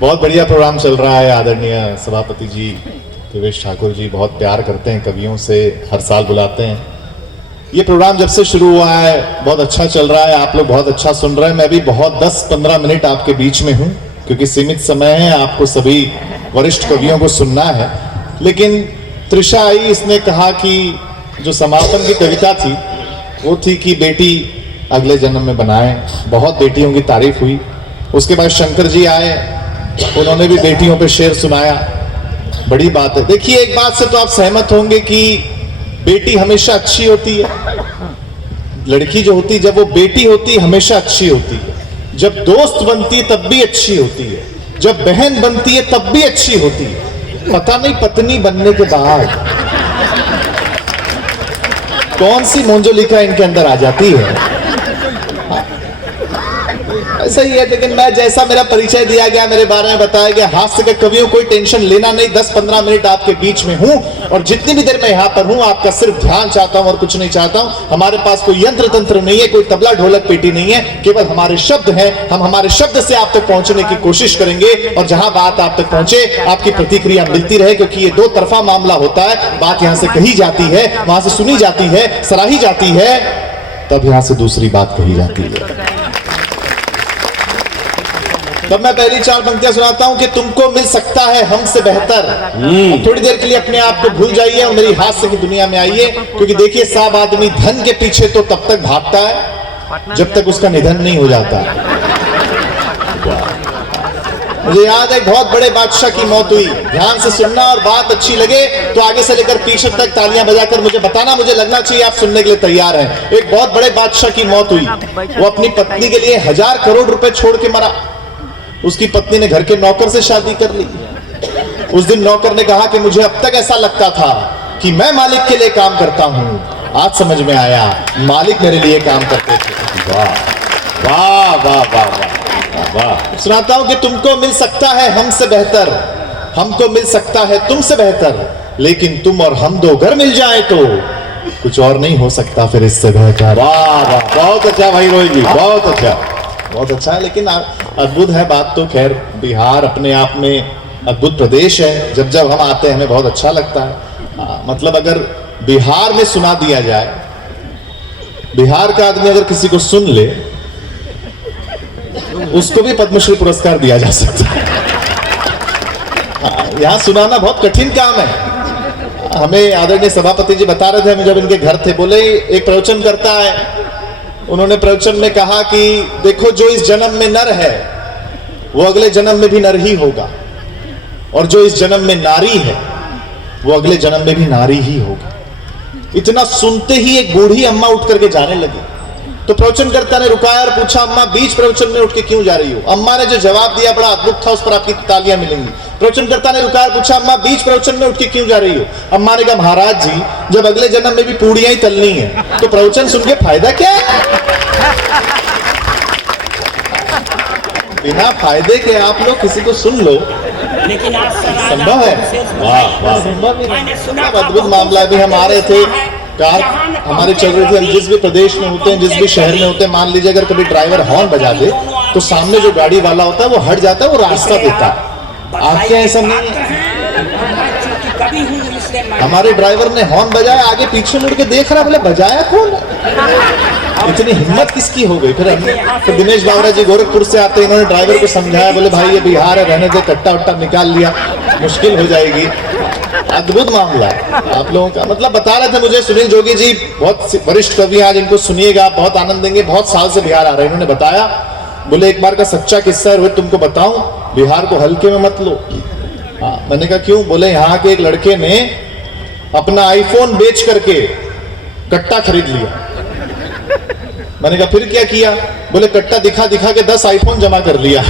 बहुत बढ़िया प्रोग्राम चल रहा है। आदरणीय सभापति जी देवेश ठाकुर जी बहुत प्यार करते हैं कवियों से, हर साल बुलाते हैं। ये प्रोग्राम जब से शुरू हुआ है बहुत अच्छा चल रहा है, आप लोग बहुत अच्छा सुन रहे हैं। मैं भी बहुत 10-15 मिनट आपके बीच में हूँ क्योंकि सीमित समय है, आपको सभी वरिष्ठ कवियों को सुनना है। लेकिन त्रिशा आई, इसने कहा कि जो समापन की कविता थी वो थी कि बेटी अगले जन्म में बनाए। बहुत बेटियों की तारीफ हुई। उसके बाद शंकर जी आए, उन्होंने भी बेटियों पे शेर सुनाया। बड़ी बात है। देखिए, एक बात से तो आप सहमत होंगे कि बेटी हमेशा अच्छी होती है। लड़की जो होती है, जब वो बेटी होती है हमेशा अच्छी होती है। जब दोस्त बनती है तब भी अच्छी होती है, जब बहन बनती है तब भी अच्छी होती है। पता नहीं पत्नी बनने के बाद कौन सी मोंजोलिका इनके अंदर आ जाती है। ऐसा ही है। लेकिन मैं, जैसा मेरा परिचय दिया गया, मेरे बारे में बताया गया, हास्य के कवियों कोई टेंशन लेना नहीं। 10-15 मिनट आपके बीच में हूं और जितनी भी देर मैं यहां पर हूं आपका सिर्फ ध्यान चाहता हूं और कुछ नहीं चाहता हूं। हमारे पास कोई यंत्र तंत्र नहीं है, कोई तबला ढोलक पेटी नहीं है, केवल हमारे शब्द हैं। हम हमारे शब्द से आप तक पहुंचने की कोशिश करेंगे और जहां बात आप तक पहुंचे आपकी प्रतिक्रिया मिलती रहे, क्योंकि ये दो तरफा मामला होता है। बात यहां से कही जाती है, वहां से सुनी जाती है, सराही जाती है, तब यहां से दूसरी बात कही जाती है। तब मैं पहली 4 पंक्तियां सुनाता हूं कि तुमको मिल सकता है हमसे बेहतर। थोड़ी देर के लिए अपने आप को भूल जाइए और मेरी हास्य की दुनिया में आइए, क्योंकि देखिए, सब आदमी धन के पीछे तो तब तक भागता है जब तक उसका निधन नहीं हो जाता। मुझे याद है, बहुत बड़े बादशाह की मौत हुई। ध्यान से सुनना और बात अच्छी लगे तो आगे से लेकर पीछे तक तालियां बजाकर मुझे बताना, मुझे लगना चाहिए आप सुनने के लिए तैयार हैं। एक बहुत बड़े बादशाह की मौत हुई। वो अपनी पत्नी के लिए 1000 करोड़ रुपए छोड़ के मरा। उसकी पत्नी ने घर के नौकर से शादी कर ली। उस दिन नौकर ने कहा कि मुझे अब तक ऐसा लगता था कि मैं मालिक के लिए काम करता हूं, आज समझ में आया मालिक मेरे लिए काम करते थे। वाह वाह वाह वाह वाह वाह। सुनाता हूं कि तुमको मिल सकता है हमसे बेहतर, हमको मिल सकता है तुमसे बेहतर, लेकिन तुम और हम दो घर मिल जाए तो कुछ और नहीं हो सकता फिर इससे बेहतर। वाह वाह, बहुत अच्छा भाई रोहित जी, बहुत अच्छा, बहुत अच्छा है। लेकिन अद्भुत है बात तो। खैर, बिहार अपने आप में अद्भुत प्रदेश है। जब जब हम आते हैं हमें बहुत अच्छा लगता है। मतलब अगर बिहार में सुना दिया जाए, बिहार का आदमी अगर किसी को सुन ले, उसको भी पद्मश्री पुरस्कार दिया जा सकता है। यहाँ सुनाना बहुत कठिन काम है। हमें आदरणीय सभापति जी बता रहे थे, हमें जब इनके घर थे, बोले एक प्रवचन करता है। उन्होंने प्रवचन में कहा कि देखो, जो इस जन्म में नर है वो अगले जन्म में भी नर ही होगा, और जो इस जन्म में नारी है वो अगले जन्म में भी नारी ही होगा। इतना सुनते ही एक बूढ़ी अम्मा उठ करके जाने लगी। तो प्रवचनकर्ता ने रुकाया और पूछा, अम्मा बीच प्रवचन में उठ के क्यों जा रही हो? अम्मा ने जो जवाब दिया बड़ा अद्भुत था, उस पर आपकी तालियां मिलेंगी। प्रवचनकर्ता ने रुकाया और पूछा, अम्मा बीच प्रवचन में उठ के क्यों जा रही हो? अम्मा ने कहा, महाराज जी, जब अगले जन्म में भी पूड़ियां ही तलनी है तो प्रवचन सुन के फायदा क्या है? बिना फायदे के आप लोग किसी को सुन लो, लेकिन आज संभव है? वाह वाह, संभव है। अद्भुत मामला। अभी हम आ रहे थे, कार हमारी चल रही थी, हम जिस भी प्रदेश में होते हैं, जिस भी शहर में होते हैं, मान लीजिए अगर कभी ड्राइवर हॉर्न बजा दे तो सामने जो गाड़ी वाला होता है वो हट जाता है, वो रास्ता देता है। आपके ऐसा नहीं है। हमारे ड्राइवर ने हॉर्न बजाया, आगे पीछे मुड़ के देख रहा, बोले बजाया कौन? इतनी हिम्मत किसकी हो गई? फिर दिनेश बावरा जी गोरखपुर से आते, इन्होंने ड्राइवर को समझाया, बोले भाई ये बिहार है, रहने दे, कट्टा उट्टा निकाल लिया, मुश्किल हो जाएगी। अद्भुत मामला है आप लोगों का। मतलब बता रहे थे मुझे सुनील जोगी जी, बहुत वरिष्ठ कवि, आज इनको सुनिएगा, बहुत आनंद देंगे। बहुत साल से बिहार आ रहे हैं। इन्होंने बताया, बोले एक बार का सच्चा किस्सा है रोहित, तुमको बताऊं, बिहार को हल्के में मत लो। मैंने कहा क्यों? बोले यहाँ के एक लड़के ने अपना आईफोन बेच करके कट्टा खरीद लिया। मैंने कहा फिर क्या किया? बोले कट्टा दिखा दिखा के 10 आईफोन जमा कर लिया।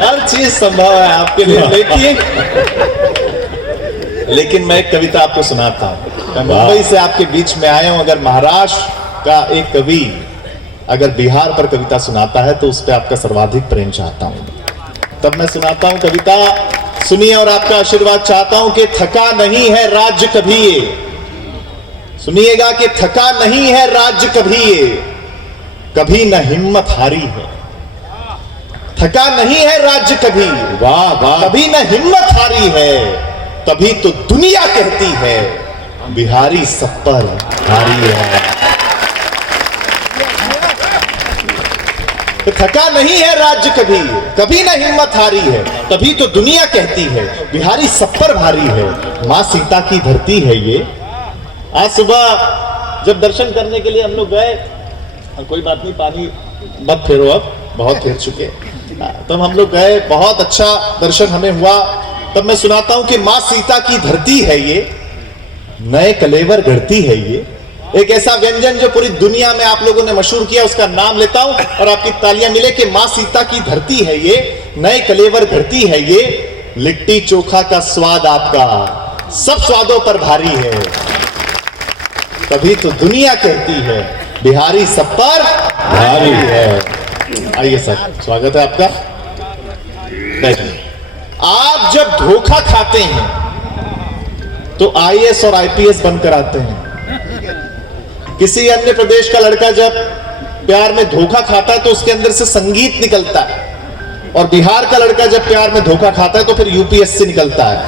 हर चीज संभव है आपके लिए। लेकिन मैं एक कविता आपको सुनाता हूं। मैं मुंबई से आपके बीच में आया हूं। अगर महाराष्ट्र का एक कवि अगर बिहार पर कविता सुनाता है तो उस पर आपका सर्वाधिक प्रेम चाहता हूं। तब मैं सुनाता हूं कविता, सुनिए और आपका आशीर्वाद चाहता हूं कि थका नहीं है राज्य कभी ये, सुनिएगा कि थका नहीं है राज्य कभी ये, कभी न हिम्मत हारी है, थका नहीं है राज्य कभी, वाह वाह, कभी न हिम्मत हारी है, तभी तो दुनिया कहती है बिहारी सब पर भारी है। थका नहीं है राज्य कभी, कभी न हिम्मत हारी है, तभी तो दुनिया कहती है बिहारी सब पर भारी है। मां सीता की धरती है ये। आज सुबह जब दर्शन करने के लिए हम लोग गए, कोई बात नहीं, पानी मत फेरो, अब बहुत फेर चुके, तब हम लोग गए, बहुत अच्छा दर्शन हमें हुआ। तब मैं सुनाता हूं कि मां सीता की धरती है ये, नए कलेवर गढ़ती है ये। एक ऐसा व्यंजन जो पूरी दुनिया में आप लोगों ने मशहूर किया, उसका नाम लेता हूं और आपकी तालियां मिले कि मां सीता की धरती है ये, नए कलेवर गढ़ती है ये। लिट्टी चोखा का स्वाद आपका सब स्वादों पर भारी है, तभी तो दुनिया कहती है बिहारी सब पर भारी है। आइए सर, स्वागत है आपका, बैठिए। आप जब धोखा खाते हैं तो आईएएस और आईपीएस बनकर आते हैं। किसी अन्य प्रदेश का लड़का जब प्यार में धोखा खाता है तो उसके अंदर से संगीत निकलता है, और बिहार का लड़का जब प्यार में धोखा खाता है तो फिर यूपीएससी निकलता है।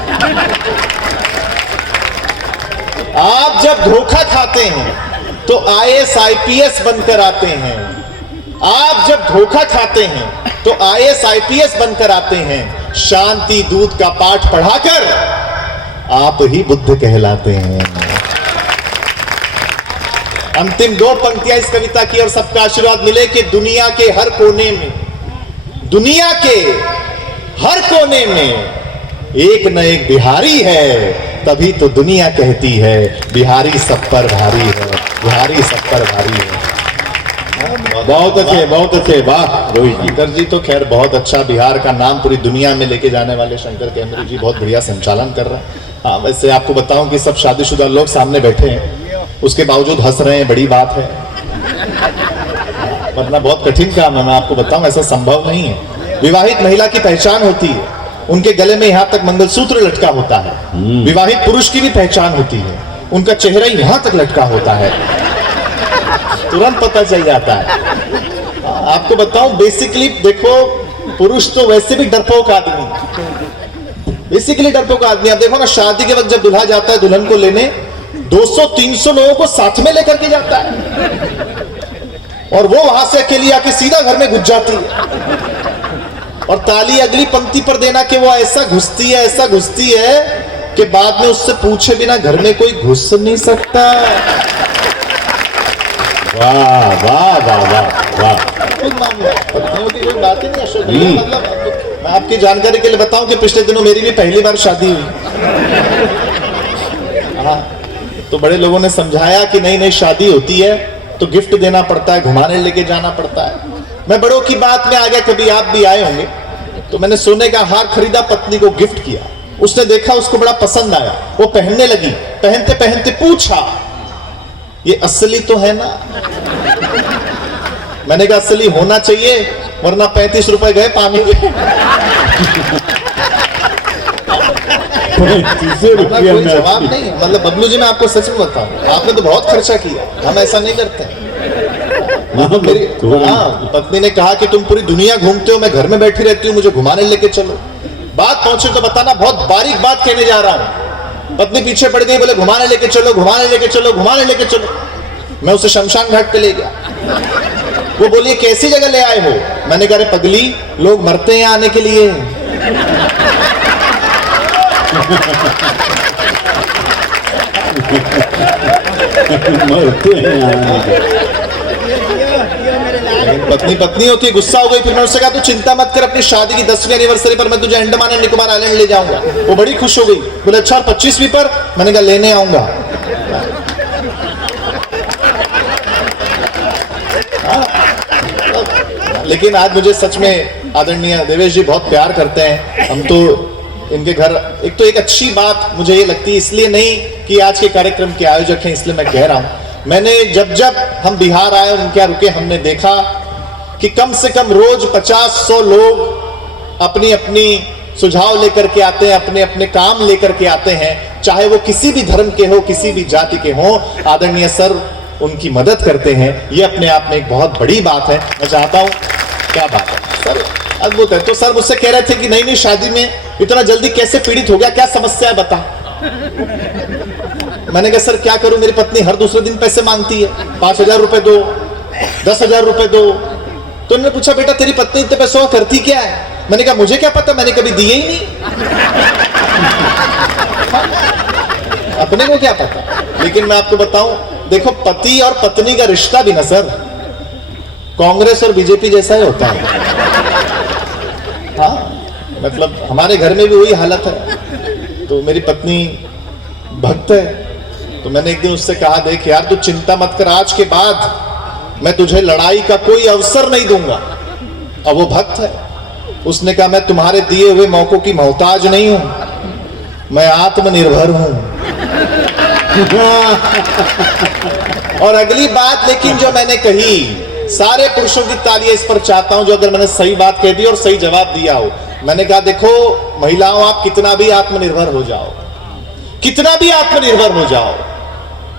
आप जब धोखा खाते हैं तो आईएएस आईपीएस बनकर आते हैं। आप जब धोखा खाते हैं तो आईएएस आईपीएस बनकर आते हैं। शांति दूत का पाठ पढ़ाकर आप ही बुद्ध कहलाते हैं। अंतिम दो पंक्तियां इस कविता की, और सबका आशीर्वाद मिले कि दुनिया के हर कोने में, दुनिया के हर कोने में एक न एक बिहारी है, तभी तो दुनिया कहती है बिहारी सब पर भारी है, बिहारी सब पर भारी है। बहुत अच्छे, बहुत अच्छे, वाह रोहित जी। शंकर जी तो खैर बहुत अच्छा, बिहार का नाम पूरी दुनिया में लेके जाने वाले शंकर कैमरू जी बहुत बढ़िया संचालन कर रहे हैं। हाँ, वैसे आपको बताऊं कि सब शादीशुदा लोग सामने बैठे हैं, उसके बावजूद हंस रहे हैं, बड़ी बात है, वरना बहुत कठिन काम है। मैं आपको बताऊं ऐसा संभव नहीं है। विवाहित महिला की पहचान होती है, उनके गले में यहां तक मंगलसूत्र लटका होता है। विवाहित पुरुष की भी पहचान होती है, उनका चेहरा यहां तक लटका होता है, तुरंत पता चल जाता है। आपको बताऊं बेसिकली देखो, पुरुष तो वैसे भी डरपोक आदमी, बेसिकली डरपोक आदमी। आप देखो ना, शादी के वक्त जब दूल्हा जाता है दुल्हन को लेने, 200-300 लोगों को साथ में लेकर के जाता है, और वो वहां से अकेली आके सीधा घर में घुस जाती है, और ताली अगली पंक्ति पर देना कि वो ऐसा घुसती है, ऐसा घुसती है कि बाद में उससे पूछे बिना घर में कोई घुस नहीं सकता। वाह वाह वाह वाह वाह, पत्नियों की कोई बात ही नहीं अशोक भैया। मतलब मैं आपकी जानकारी के लिए बताऊं कि पिछले दिनों मेरी भी पहली बार शादी हुई। हाँ, तो बड़े लोगों ने समझाया कि नहीं नहीं, शादी होती है तो गिफ्ट देना पड़ता है, घुमाने लेके जाना पड़ता है। मैं बड़ों की बात में आ गया, कभी आप भी आए होंगे, तो मैंने सोने का हार खरीदा, पत्नी को गिफ्ट किया। उसने देखा, उसको बड़ा पसंद आया, वो पहनने लगी। पहनते पहनते पूछा, ये असली तो है ना? मैंने कहा असली होना चाहिए, वरना 35 रुपए गए पानी में। कोई जवाब नहीं। मतलब बबलू जी, मैं आपको सच में बताऊं, आपने तो बहुत खर्चा किया, हम ऐसा नहीं करते। मेरी पत्नी ने कहा कि तुम पूरी दुनिया घूमते हो, मैं घर में बैठी रहती हूँ, मुझे घुमाने लेके चलो। बात पहुंचे तो बताना, बहुत बारीक बात कहने जा रहा हूं। पत्नी पीछे पड़ गई, बोले घुमाने लेके चलो, घुमाने लेके चलो, घुमाने लेके चलो। मैं उसे शमशान घाट पे ले गया। वो बोली कैसी जगह ले आए हो? मैंने कहा अरे पगली, लोग मरते हैं आने के लिए। मरते हैं आने के लिए। पत्नी पत्नी होती है, गुस्सा हो गई। फिर मैं उससे कहा तू चिंता मत कर, अपनी शादी की 10वीं एनिवर्सरी पर मैं तुझे अंडमान एंड निकोबार आइलैंड ले जाऊंगा। वो बड़ी खुश हो गई, बोले अच्छा, और 25वीं पर? मैंने कहा लेने आऊंगा। लेकिन आज मुझे सच में आदरणीय देवेश जी बहुत प्यार करते हैं। हम तो इनके घर, एक तो एक अच्छी बात मुझे ये लगती है, इसलिए नहीं कि आज के कार्यक्रम के आयोजक हैं इसलिए मैं कह रहा हूं। मैंने जब जब हम बिहार आए और उनके यहाँ रुके, हमने देखा कि कम से कम रोज 50-100 लोग अपनी अपनी सुझाव लेकर के आते हैं, अपने अपने काम लेकर के आते हैं, चाहे वो किसी भी धर्म के हो, किसी भी जाति के हो। आदरणीय सर उनकी मदद करते हैं, ये अपने आप में एक बहुत बड़ी बात है। मैं चाहता हूं, क्या बात है सर, अद्भुत है। तो सर मुझसे कह रहे थे कि नई नई शादी में इतना जल्दी कैसे पीड़ित हो गया, क्या समस्या है बता। मैंने कहा सर क्या करूं, मेरी पत्नी हर दूसरे दिन पैसे मांगती है, 5,000 रुपए दो, 10,000 रुपए दो। तो उन्होंने पूछा बेटा तेरी पत्नी इतने पैसों का करती क्या है। मैंने कहा मुझे क्या पता, मैंने कभी दिए ही नहीं, अपने को क्या पता। लेकिन मैं आपको बताऊं, देखो पति और पत्नी का रिश्ता भी ना सर कांग्रेस और बीजेपी जैसा ही होता है। हाँ मतलब हमारे घर में भी वही हालत है। तो मेरी पत्नी भक्त है, तो मैंने एक दिन उससे कहा देख यार तू चिंता मत कर, आज के बाद मैं तुझे लड़ाई का कोई अवसर नहीं दूंगा। अब वो भक्त है, उसने कहा मैं तुम्हारे दिए हुए मौकों की मोहताज नहीं हूं, मैं आत्मनिर्भर हूं। और अगली बात लेकिन जो मैंने कही, सारे पुरुषों की तालियां इस पर चाहता हूं जो अगर मैंने सही बात कह दी और सही जवाब दिया हो। मैंने कहा देखो महिलाओं आप कितना भी आत्मनिर्भर हो जाओ, कितना भी आत्मनिर्भर हो जाओ,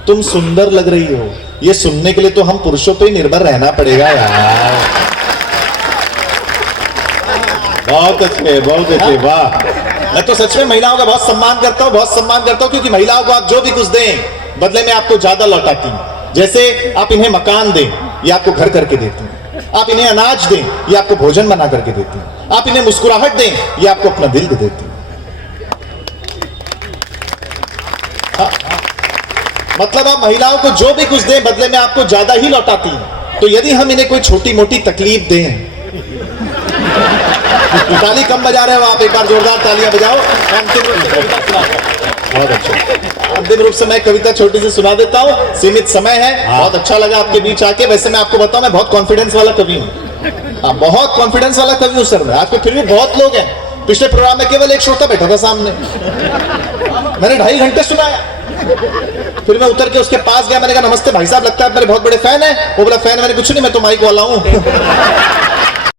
तुम सुंदर लग रही हो, ये सुनने के लिए तो हम पुरुषों पे ही निर्भर रहना पड़ेगा यार। बहुत अच्छे, वाह। मैं तो सच में महिलाओं का बहुत सम्मान करता हूं, बहुत सम्मान करता हूं, क्योंकि महिलाओं को आप जो भी कुछ दें बदले में आपको ज्यादा लौटाती हैं। जैसे आप इन्हें मकान दें, ये आपको घर करके देती हैं। आप इन्हें अनाज दें, ये आपको भोजन बना करके देती हैं। आप इन्हें मुस्कुराहट दें, ये आपको अपना दिल दे देती हैं। मतलब आप महिलाओं को जो भी कुछ दें बदले में आपको ज्यादा ही लौटाती हैं। तो यदि हम इन्हें कोई छोटी मोटी तकलीफ दें, ताली कम बजा रहे हो आप, एक बार जोरदार तालियां बजाओ। बहुत अच्छा, अंतिम रूप से मैं कविता छोटी सी सुना देता हूँ, सीमित समय है। बहुत अच्छा लगा आपके बीच आके। वैसे मैं आपको बताऊं मैं बहुत कॉन्फिडेंस वाला कवि हूँ, बहुत कॉन्फिडेंस वाला कवि हूँ सर मैं। आज पे फिर भी बहुत लोग हैं, पिछले प्रोग्राम में केवल एक श्रोता बैठा था सामने, मैंने 2.5 घंटे सुनाया। फिर मैं उतर के उसके पास गया, मैंने कहा नमस्ते भाई साहब, लगता है आप मेरे बहुत बड़े फैन हैं। वो बोला फैन मैंने कुछ नहीं, मैं तो माइक वाला हूँ।